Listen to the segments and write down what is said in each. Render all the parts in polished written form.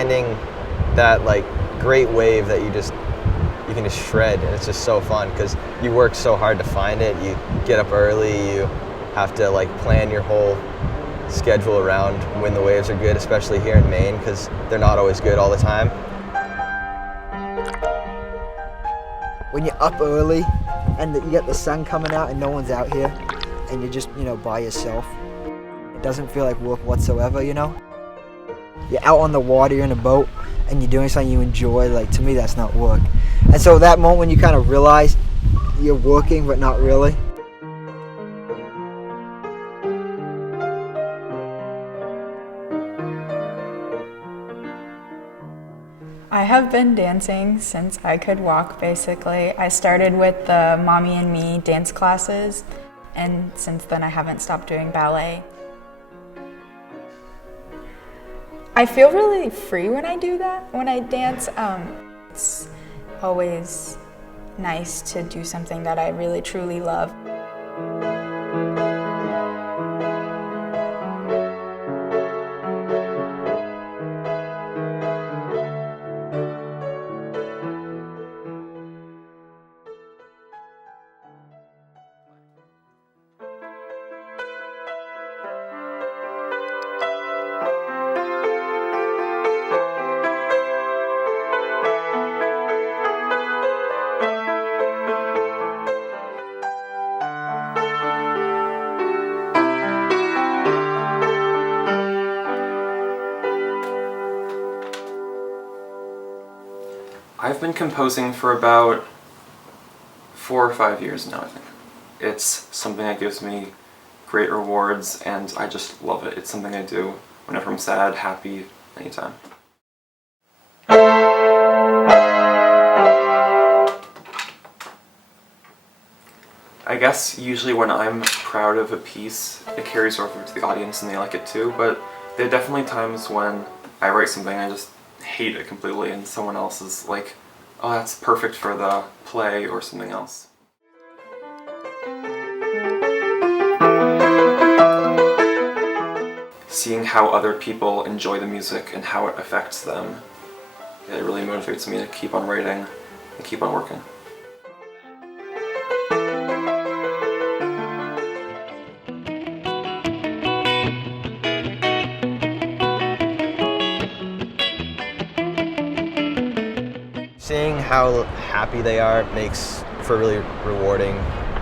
finding that like great wave that you can just shred, and it's just so fun because you work so hard to find it. You get up early, you have to like plan your whole schedule around when the waves are good, especially here in Maine because they're not always good all the time. When you're up early and you get the sun coming out and no one's out here and you're just, by yourself, it doesn't feel like work whatsoever, You're out on the water, you're in a boat, and you're doing something you enjoy. Like, to me, that's not work. And so that moment when you kind of realize you're working but not really. I have been dancing since I could walk, basically. I started with the Mommy and Me dance classes, and since then I haven't stopped doing ballet. I feel really free when I do that, when I dance. It's always nice to do something that I really truly love. I've been composing for about 4 or 5 years now, I think. It's something that gives me great rewards, and I just love it. It's something I do whenever I'm sad, happy, anytime. I guess usually when I'm proud of a piece, it carries over to the audience and they like it too, but there are definitely times when I write something and I just hate it completely and someone else is like, oh, that's perfect for the play or something else. Seeing how other people enjoy the music and how it affects them, it really motivates me to keep on writing and keep on working. Seeing how happy they are makes for a really rewarding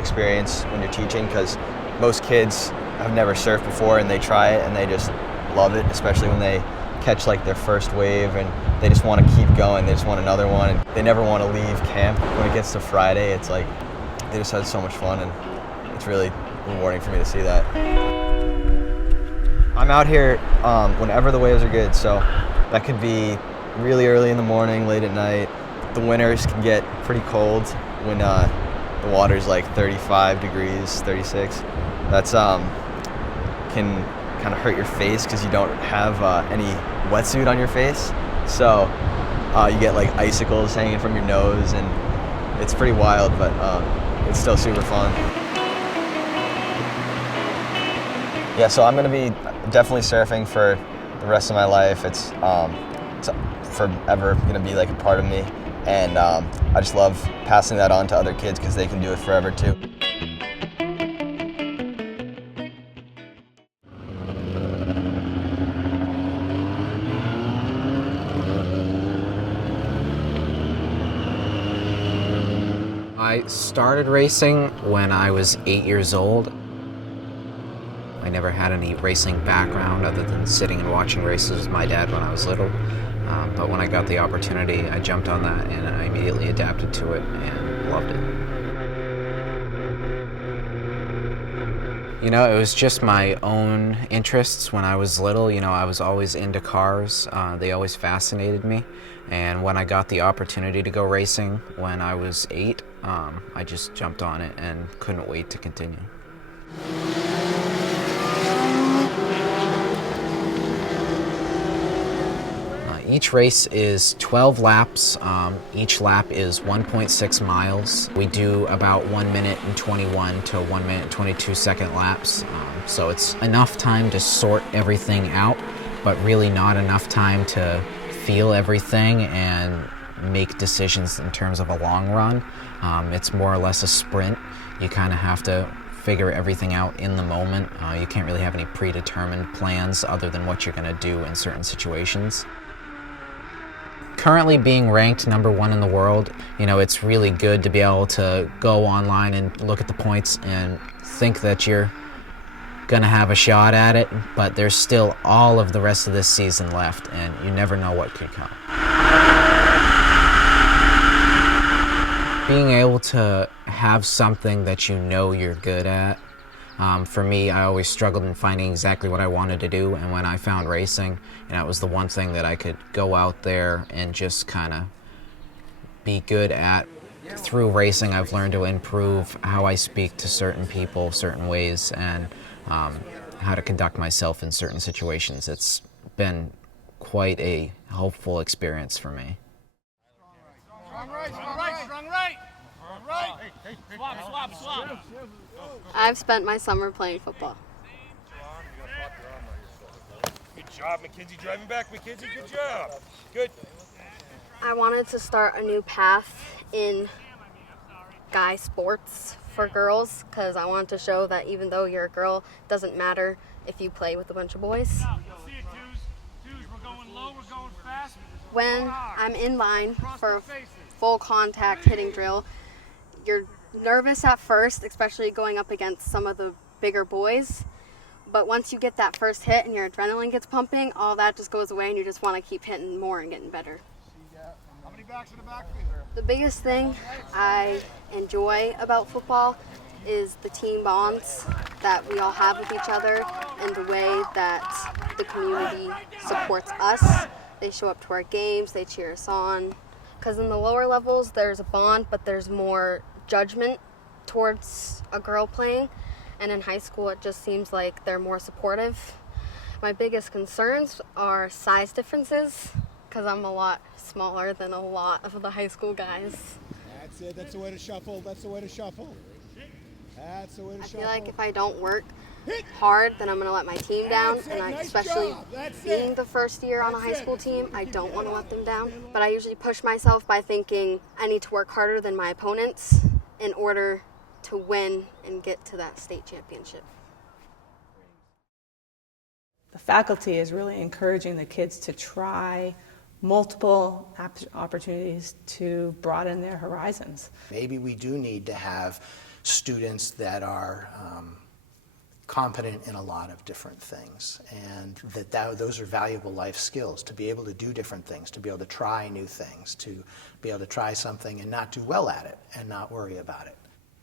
experience when you're teaching, because most kids have never surfed before and they try it and they just love it, especially when they catch like their first wave and they just want to keep going, they just want another one, and they never want to leave camp. When it gets to Friday, it's like they just had so much fun, and it's really rewarding for me to see that. I'm out here whenever the waves are good, so that could be really early in the morning, late at night. The winters can get pretty cold when the water's like 35 degrees, 36. That's can kind of hurt your face because you don't have any wetsuit on your face. So you get like icicles hanging from your nose, and it's pretty wild, but it's still super fun. Yeah, so I'm gonna be definitely surfing for the rest of my life. It's forever gonna be like a part of me. And I just love passing that on to other kids because they can do it forever too. I started racing when I was 8 years old. I never had any racing background other than sitting and watching races with my dad when I was little. But when I got the opportunity, I jumped on that and I immediately adapted to it and loved it. It was just my own interests when I was little. I was always into cars. They always fascinated me. And when I got the opportunity to go racing when I was 8, I just jumped on it and couldn't wait to continue. Each race is 12 laps. Each lap is 1.6 miles. We do about 1 minute and 21 to 1 minute and 22 second laps. So it's enough time to sort everything out, but really not enough time to feel everything and make decisions in terms of a long run. It's more or less a sprint. You kind of have to figure everything out in the moment. You can't really have any predetermined plans other than what you're going to do in certain situations. Currently being ranked #1 in the world, it's really good to be able to go online and look at the points and think that you're gonna have a shot at it, but there's still all of the rest of this season left, and you never know what could come. Being able to have something that you know you're good at. For me, I always struggled in finding exactly what I wanted to do, and when I found racing, it was the one thing that I could go out there and just kind of be good at. Through racing, I've learned to improve how I speak to certain people certain ways, and how to conduct myself in certain situations. It's been quite a helpful experience for me. Strong right, strong right, strong right. Strong right. Swap. I've spent my summer playing football. Good job, Mackenzie. Driving back, Mackenzie. Good job. Good. I wanted to start a new path in guy sports for girls, because I wanted to show that even though you're a girl, it doesn't matter if you play with a bunch of boys. When I'm in line for a full contact hitting drill, you're nervous at first, especially going up against some of the bigger boys. But once you get that first hit and your adrenaline gets pumping, all that just goes away and you just want to keep hitting more and getting better. How many backs in the back? The biggest thing I enjoy about football is the team bonds that we all have with each other and the way that the community supports us. They show up to our games, they cheer us on. Because in the lower levels, there's a bond, but there's more judgment towards a girl playing. And in high school, it just seems like they're more supportive. My biggest concerns are size differences, because I'm a lot smaller than a lot of the high school guys. That's it. That's the way to shuffle. That's the way to shuffle. That's the way to I shuffle. feel like if I don't work hard, then I'm going to let my team down. That's it. And Nice especially job. That's being it. the first year on a That's high it. school team, I don't want to let them down. But I usually push myself by thinking I need to work harder than my opponents in order to win and get to that state championship. The faculty is really encouraging the kids to try multiple opportunities to broaden their horizons. Maybe we do need to have students that are competent in a lot of different things, and those are valuable life skills, to be able to do different things, to be able to try new things, to be able to try something and not do well at it and not worry about it.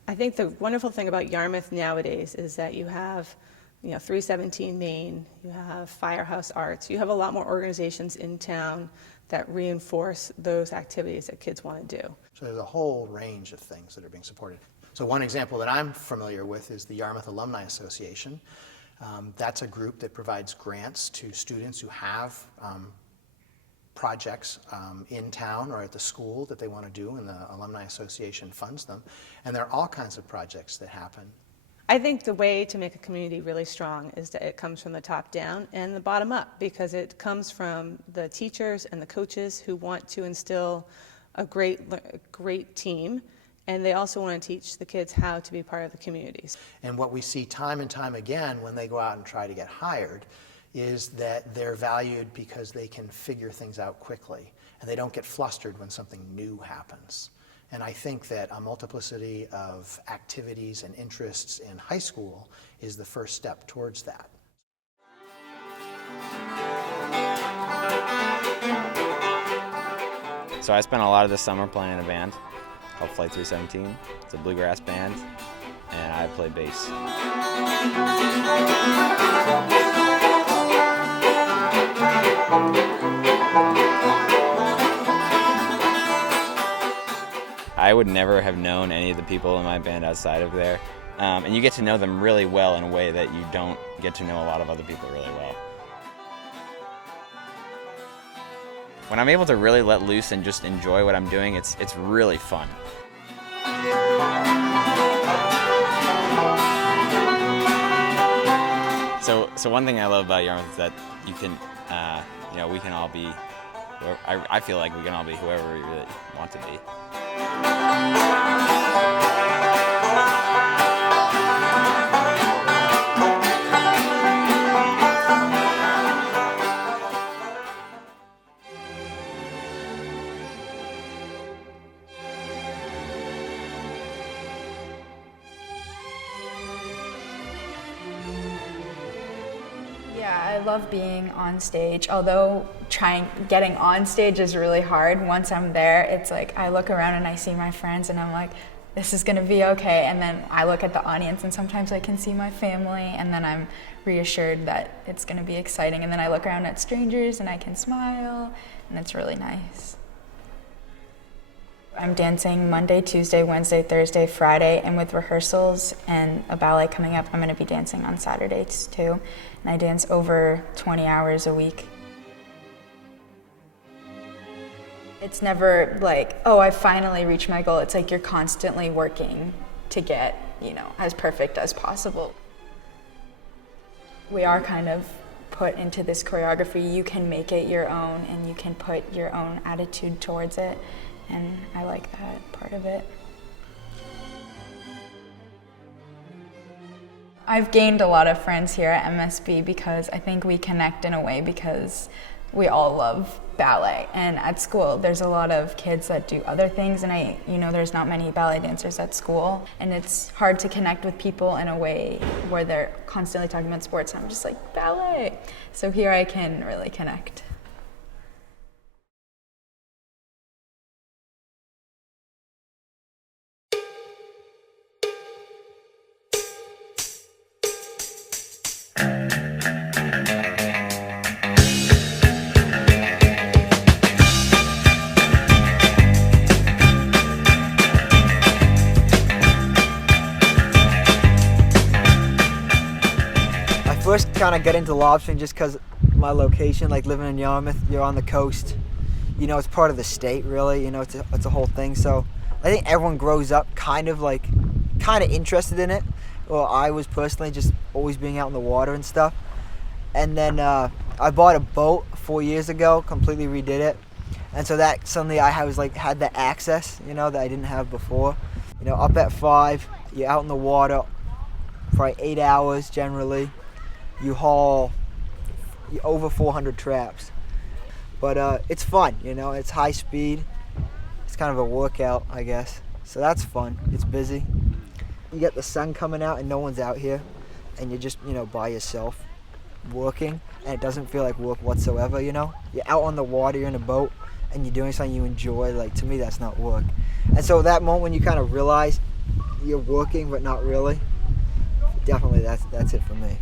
I think the wonderful thing about Yarmouth nowadays is that you have 317 Main, you have Firehouse Arts, you have a lot more organizations in town that reinforce those activities that kids want to do. So there's a whole range of things that are being supported. So one example that I'm familiar with is the Yarmouth Alumni Association. That's a group that provides grants to students who have projects in town or at the school that they want to do, and the Alumni Association funds them. And there are all kinds of projects that happen. I think the way to make a community really strong is that it comes from the top down and the bottom up, because it comes from the teachers and the coaches who want to instill a great team, and they also want to teach the kids how to be part of the communities. And what we see time and time again when they go out and try to get hired is that they're valued because they can figure things out quickly, and they don't get flustered when something new happens. And I think that a multiplicity of activities and interests in high school is the first step towards that. So I spent a lot of the summer playing in a band called Flight 317. It's a bluegrass band, and I play bass. I would never have known any of the people in my band outside of there. And you get to know them really well in a way that you don't get to know a lot of other people really well. When I'm able to really let loose and just enjoy what I'm doing, it's really fun. So one thing I love about Yarmouth is that you can, we can all be I feel like we can all be whoever we really want to be. Yeah, I love being on stage, although getting on stage is really hard. Once I'm there, it's like I look around and I see my friends and I'm like, this is gonna be okay. And then I look at the audience and sometimes I can see my family and then I'm reassured that it's gonna be exciting. And then I look around at strangers and I can smile and it's really nice. I'm dancing Monday, Tuesday, Wednesday, Thursday, Friday, and with rehearsals and a ballet coming up, I'm going to be dancing on Saturdays too. And I dance over 20 hours a week. It's never like, oh, I finally reached my goal. It's like you're constantly working to get, as perfect as possible. We are kind of put into this choreography. You can make it your own and you can put your own attitude towards it. And I like that part of it. I've gained a lot of friends here at MSB because I think we connect in a way because we all love ballet. And at school, there's a lot of kids that do other things and there's not many ballet dancers at school. And it's hard to connect with people in a way where they're constantly talking about sports. I'm just like, ballet. So here I can really connect. First kind of got into lobstering just because my location, like living in Yarmouth, you're on the coast, it's part of the state really, it's a whole thing. So I think everyone grows up kind of interested in it. Well, I was personally just always being out in the water and stuff. And then I bought a boat 4 years ago, completely redid it. And so that suddenly I was had the access, that I didn't have before. Up at 5, you're out in the water for 8 hours generally. You haul over 400 traps, but it's fun, it's high speed. It's kind of a workout, I guess. So that's fun. It's busy. You get the sun coming out and no one's out here, and you're just, by yourself working, and it doesn't feel like work whatsoever, You're out on the water, you're in a boat, and you're doing something you enjoy. Like, to me, that's not work. And so that moment when you kind of realize you're working but not really, definitely that's it for me.